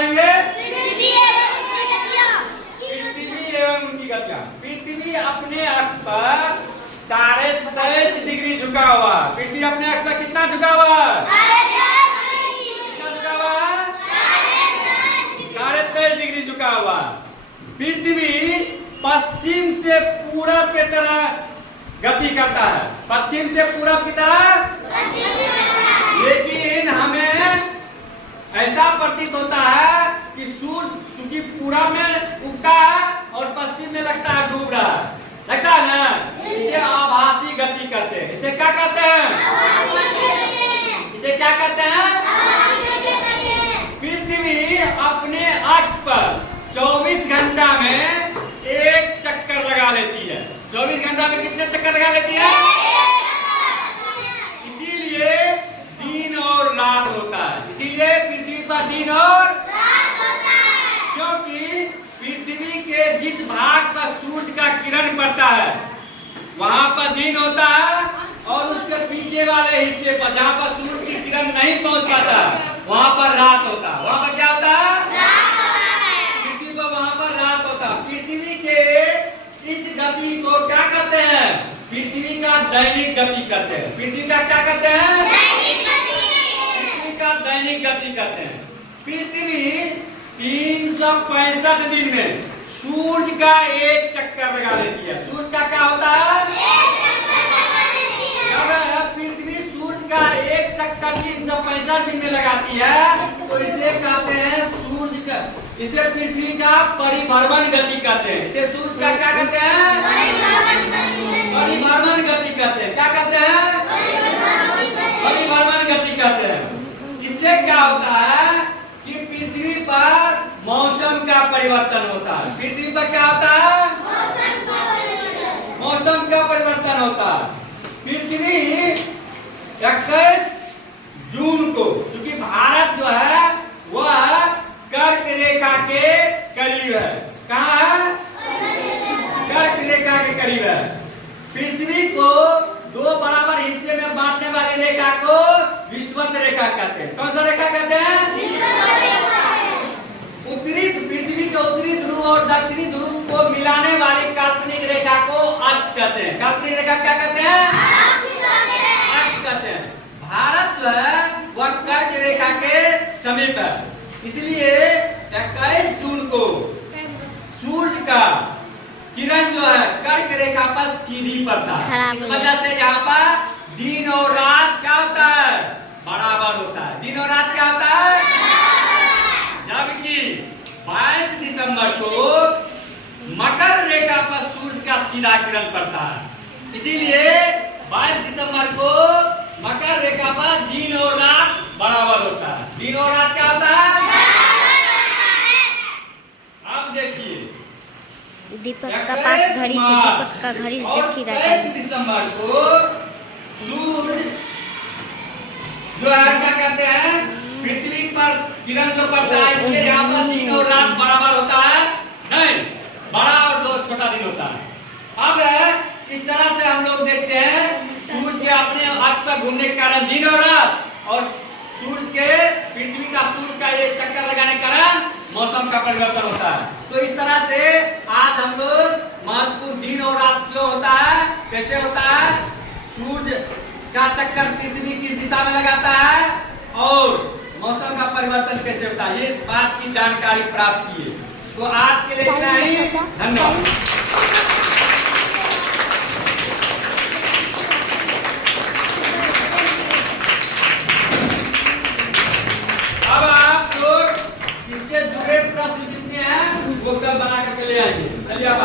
पढ़ेंगे? पृथ्वी एवं उसकी गतियां। पृथ्वी अपने अक्ष पर 23.5 डिग्री झुका हुआ। पृथ्वी अपने अक्ष पर कितना झुका हुआ? कितना झुका हुआ? 23.5 डिग्री झुका हुआ। पृथ्वी पश्चिम से पूरब की तरह गति करता है। पश्चिम से पूरब की तरह, लेकिन हमें ऐसा प्रतीत होता है कि सूर्य क्योंकि पूरब में उगता है और पश्चिम में लगता है डूब रहा है, लगता है ना। इसे आभासी गति कहते हैं। इसे क्या कहते हैं? इसे क्या कहते हैं? पृथ्वी अपने अक्ष पर 24 घंटा में एक चक्कर लगा लेती है। 24 घंटा में कितने चक्कर लगा लेती है? इसीलिए दिन और रात होता है। इसीलिए पृथ्वी पर दिन और रात होता है, क्योंकि पृथ्वी के जिस भाग पर सूर्य का किरण पड़ता है वहां पर दिन होता है, और उसके पीछे वाले हिस्से पर जहां पर सूर्य की किरण नहीं पहुंच पाता वहां पर रात होता है। वहां पर क्या होता है? पृथ्वी पर वहां पर रात होता है। पृथ्वी के इस गति को क्या कहते हैं? पृथ्वी का दैनिक गति कहते हैं। पृथ्वी का क्या कहते हैं? पृथ्वी का दैनिक गति कहते हैं। पृथ्वी 365 दिन में सूर्य का एक चक्कर लगा लेती है। सूर्य का क्या होता है? जब पृथ्वी सूर्य का एक चक्कर 365 दिन में लगाती है तो इसे कहते हैं सूर्य का, इसे पृथ्वी का परिभ्रमण गति कहते हैं। इसे सूर्य का क्या कहते हैं? परिभ्रमण गति कहते हैं। क्या कहते हैं? परिभ्रमण गति कहते हैं। इससे क्या होता है कि पृथ्वी पर मौसम का परिवर्तन होता है। पृथ्वी पर क्या होता है? मौसम का परिवर्तन होता है। पृथ्वी 21 जून को, क्योंकि भारत जो है वह कर्क रेखा के करीब है। कहाँ है? कर्क रेखा के करीब है। पृथ्वी को दो बराबर हिस्से में बांटने वाली रेखा को विषुवत रेखा कहते हैं। कौन सा रेखा कहते हैं? उत्तरी, पृथ्वी के उत्तरी ध्रुव और दक्षिणी ध्रुव को मिलाने वाली काल्पनिक रेखा को अक्ष कहते हैं। काल्पनिक रेखा क्या कहते हैं? अक्ष कहते हैं। भारत जो है वह कर्क रेखा के समीप है, इसलिए 21 जून को सूर्य का किरण जो है कर्क रेखा पर सीधी पड़ता है। इस वजह से यहाँ पर दिन और रात क्या होता है? बराबर होता है। दिन और रात क्या होता है? जबकि 22 दिसंबर को मकर रेखा पर सूर्य का सीधा किरण पड़ता है, इसीलिए 22 दिसंबर को मकर रेखा पर दिन और रात बराबर होता है। दिन और रात क्या होता है? अब देखिए दीपक का पास घड़ी है। दीपक का घड़ी देखी रहा है। 23 दिसंबर को सूर्य जो है क्या कहते हैं? पृथ्वी पर किरण जो पड़ता है, इसलिए यहाँ पर दिन और रात बराबर होता है नहीं, बड़ा और दो छोटा दिन होता है। अब इस तरह से हम लोग देखते हैं सूर्य के अपने अक्ष पर घूमने के कारण दिन और रात, और सूर्य के पृथ्वी का सूर्य का ये चक्कर लगाने के कारण मौसम का परिवर्तन होता है। तो इस तरह से आज हम लोग महत्वपूर्ण दिन और रात क्यों होता है, कैसे होता है, सूर्य का चक्कर पृथ्वी किस दिशा में लगाता है और मौसम का परिवर्तन कैसे होता है, ये इस बात की जानकारी प्राप्त की है। तो आज के लिए इतना ही। धन्यवाद। अब आप लोग इससे जुड़े प्रश्न जितने हैं वो कल बना करके ले आएंगे। चलिए अब